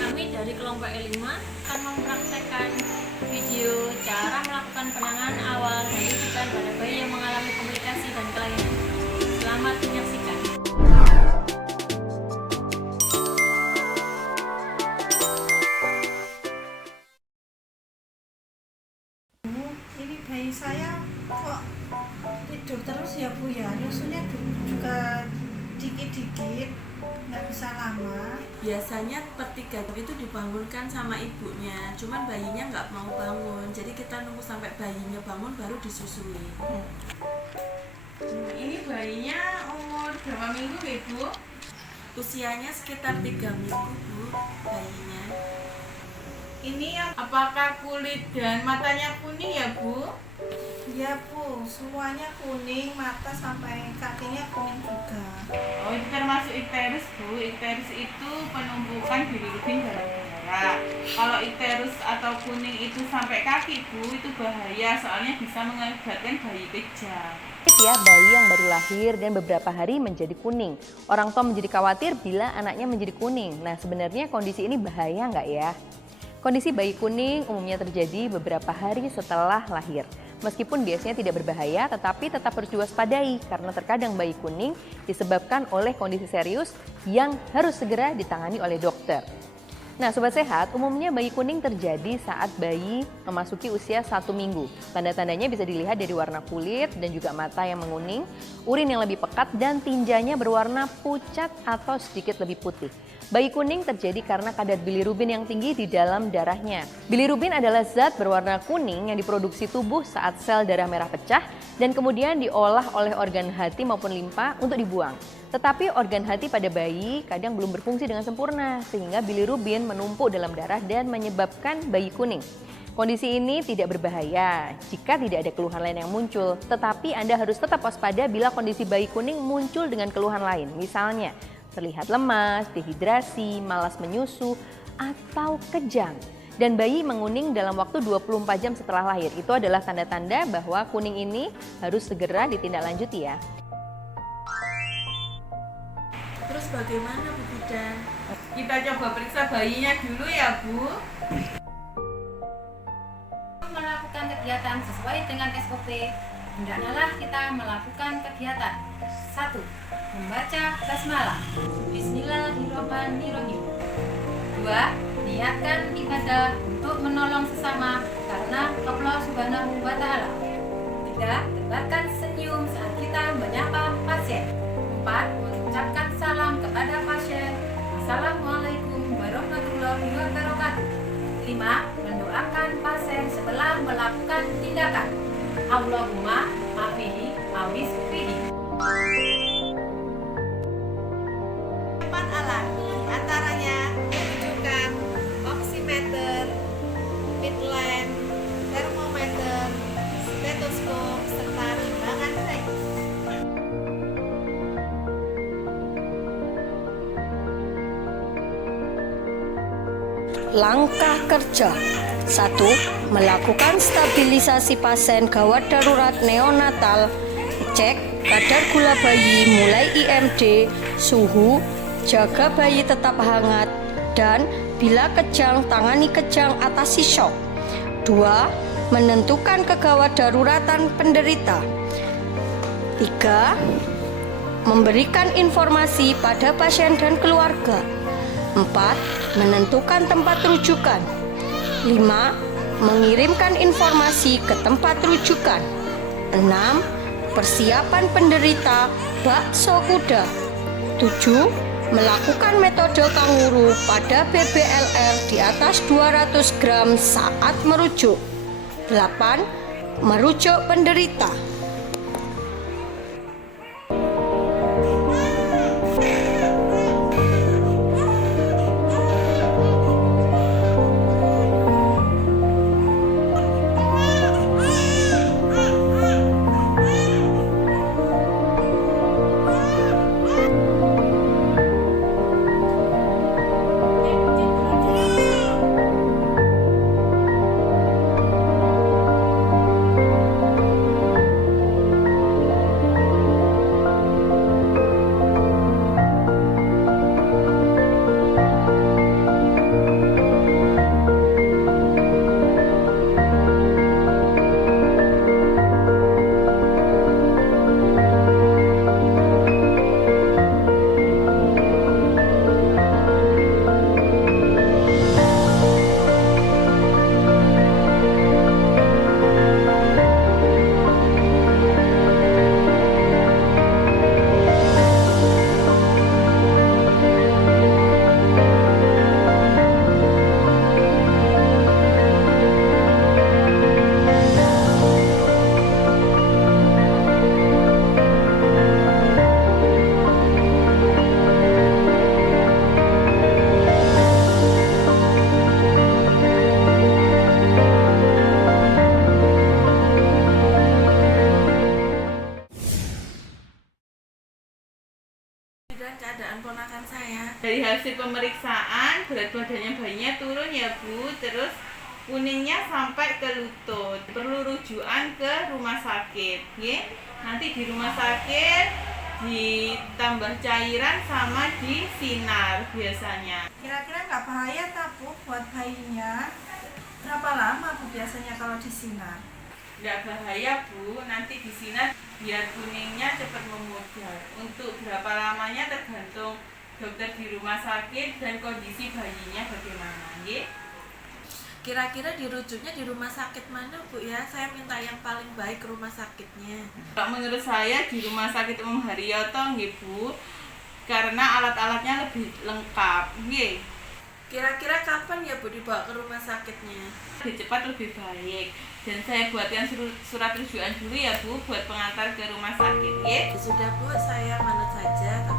Kami dari kelompok E5 akan mempraktekkan video cara melakukan penanganan awal dan rujukan pada bayi yang mengalami komplikasi dan kelainan. Selamat menyaksikan. Ini bayi saya kok tidur terus ya Bu ya, nyusunya juga dikit-dikit, nggak bisa lama. Biasanya per 3 jam itu dibangunkan sama ibunya, cuman bayinya nggak mau bangun, jadi kita nunggu sampai bayinya bangun baru disusui. Ini bayinya umur berapa minggu Ibu? Usianya sekitar 3 minggu Bu, bayinya. Ini apakah kulit dan matanya kuning ya Bu? Iya Bu, semuanya kuning, mata sampai kakinya kuning juga. Oh, itu termasuk ikterus Bu. Ikterus itu penumpukan bilirubin dalam darah. Kalau ikterus atau kuning itu sampai kaki Bu, itu bahaya soalnya bisa mengakibatkan bayi kejang. Ya, bayi yang baru lahir dan beberapa hari menjadi kuning. Orang tua menjadi khawatir bila anaknya menjadi kuning. Nah, sebenarnya kondisi ini bahaya nggak ya? Kondisi bayi kuning umumnya terjadi beberapa hari setelah lahir. Meskipun biasanya tidak berbahaya, tetapi tetap harus diwaspadai karena terkadang bayi kuning disebabkan oleh kondisi serius yang harus segera ditangani oleh dokter. Nah, Sobat Sehat, umumnya bayi kuning terjadi saat bayi memasuki usia 1 minggu. Tanda-tandanya bisa dilihat dari warna kulit dan juga mata yang menguning, urin yang lebih pekat, dan tinjanya berwarna pucat atau sedikit lebih putih. Bayi kuning terjadi karena kadar bilirubin yang tinggi di dalam darahnya. Bilirubin adalah zat berwarna kuning yang diproduksi tubuh saat sel darah merah pecah dan kemudian diolah oleh organ hati maupun limpa untuk dibuang. Tetapi organ hati pada bayi kadang belum berfungsi dengan sempurna sehingga bilirubin menumpuk dalam darah dan menyebabkan bayi kuning. Kondisi ini tidak berbahaya jika tidak ada keluhan lain yang muncul, tetapi Anda harus tetap waspada bila kondisi bayi kuning muncul dengan keluhan lain. Misalnya, terlihat lemas, dehidrasi, malas menyusu, atau kejang. Dan bayi menguning dalam waktu 24 jam setelah lahir. Itu adalah tanda-tanda bahwa kuning ini harus segera ditindaklanjuti ya. Terus bagaimana Bu Bidan? Kita coba periksa bayinya dulu ya Bu. Melakukan kegiatan sesuai dengan SOP, hendaknya kita melakukan kegiatan 1. Membaca basmalah. Bismillahirrahmanirrahim. 2. Niatkan ibadah untuk menolong sesama karena Allah Subhanahu wa Ta'ala. 3. Tebarkan senyum saat kita menyapa pasien. 4. Mengucapkan salam kepada pasien. Assalamualaikum warahmatullahi wabarakatuh. 5. Mendoakan pasien setelah melakukan tindakan. Allahumma afihi awis fihi. Alat antaranya rujukan oximeter, midline, termometer, stetoskop, serta timbangan bayi. Langkah kerja 1. Melakukan stabilisasi pasien gawat darurat neonatal. Cek kadar gula bayi mulai IMD, suhu, jaga bayi tetap hangat, dan bila kejang, tangani kejang, atasi shock. 2. Menentukan kegawat daruratan penderita. 3. Memberikan informasi pada pasien dan keluarga. 4. Menentukan tempat rujukan. 5. Mengirimkan informasi ke tempat rujukan. 6. Persiapan penderita bakso kuda. 7. Melakukan metode kanguru pada BBLR di atas 200 gram saat merujuk. 8. Merujuk penderita. Dan keadaan ponakan saya. Dari hasil pemeriksaan berat badannya bayinya turun ya Bu, terus kuningnya sampai ke lutut. Perlu rujukan ke rumah sakit, ya. Nanti di rumah sakit ditambah cairan sama disinar biasanya. Kira-kira nggak bahaya tak Bu buat bayinya? Berapa lama Bu biasanya kalau disinar? Nggak bahaya Bu, nanti disinar biar kuningnya cepat memudar. Untuk berapa lamanya tergantung dokter di rumah sakit dan kondisi bayinya bagaimana, ya. Kira-kira dirujuknya di rumah sakit mana Bu ya? Saya minta yang paling baik rumah sakitnya. Kalau menurut saya di Rumah Sakit Umum Haryoto nggih Bu, karena alat-alatnya lebih lengkap, nggih. Kira-kira kapan ya Bu dibawa ke rumah sakitnya? Lebih cepat lebih baik. Dan saya buatkan surat rujukan dulu ya Bu buat pengantar ke rumah sakit, nggih. Sudah Bu, saya manut saja.